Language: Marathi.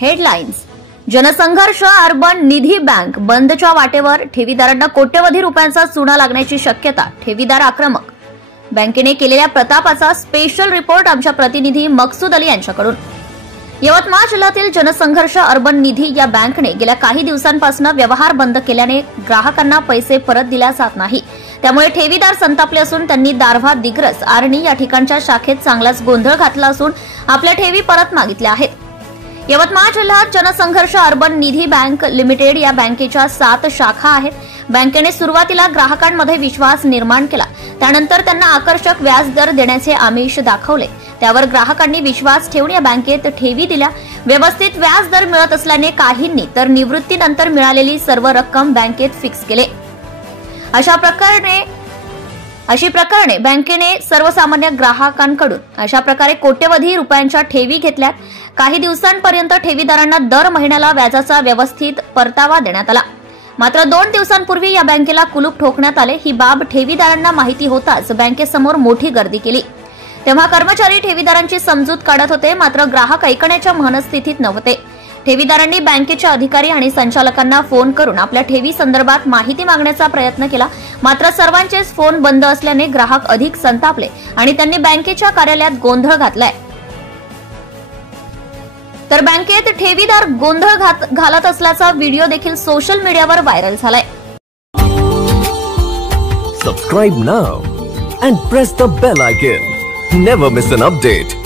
हेडलाईन्स. जनसंघर्ष अर्बन निधी बँक बंदच्या वाटेवर, ठेवीदारांना कोट्यवधी रुपयांचा चुना लागण्याची शक्यता, ठेवीदार आक्रमक. बँकेने केलेल्या प्रतापाचा स्पेशल रिपोर्ट आमच्या प्रतिनिधी मकसूद अली यांच्याकडून. यवतमाळ जिल्ह्यातील जनसंघर्ष अर्बन निधी या बँकेने गेल्या काही दिवसांपासून व्यवहार बंद केल्याने ग्राहकांना पैसे परत दिले जात नाही. त्यामुळे ठेवीदार संतापले असून त्यांनी दारव्हा, दिग्रस, आर्णी या ठिकाणच्या शाखेत चांगलाच गोंधळ घातला असून आपल्या ठेवी परत मागितल्या आहेत. यवतमाळ जिल्ह्यात जनसंघर्ष अर्बन निधी बँक लिमिटेड या बँकेच्या 7 शाखा आहेत. बँकेने सुरुवातीला ग्राहकांमध्ये विश्वास निर्माण केला. त्यानंतर त्यांना आकर्षक व्याजदर देण्याचे आमिष दाखवले. त्यावर ग्राहकांनी विश्वास ठेवून या बँकेत ठेवी दिल्या. व्यवस्थित व्याजदर मिळत असल्याने काहींनी तर निवृत्तीनंतर मिळालेली सर्व रक्कम बँकेत फिक्स केले. अशी प्रकरणे बँकेने सर्वसामान्य ग्राहकांकडून अशा प्रकारे कोट्यवधी रुपयांच्या ठेवी घेतल्यात. काही दिवसांपर्यंत ठेवीदारांना दर महिन्याला व्याजाचा व्यवस्थित परतावा देण्यात आला. मात्र 2 दिवसांपूर्वी या बँकेला कुलूप ठोकण्यात आले. ही बाब ठेवीदारांना माहिती होताच बँकेसमोर मोठी गर्दी केली. तेव्हा कर्मचारी ठेवीदारांची समजूत काढत होते. मात्र ग्राहक ऐकण्याच्या मनस्थितीत नव्हते. ठेवीदारांनी बँकेच्या अधिकारी आणि संचालकांना फोन करून आपल्या ठेवी संदर्भात माहिती मागण्याचा प्रयत्न केला. मात्र सर्वांचेच फोन बंद असल्याने ग्राहक अधिक संतापले आणि त्यांनी बँकेच्या कार्यालयात गोंधळ घातलाय. तर बँकेत ठेवीदार गोंधळ घालत असल्याचा व्हिडिओ देखील सोशल मीडियावर व्हायरल झालाय. Subscribe now and press the bell icon. Never miss an update.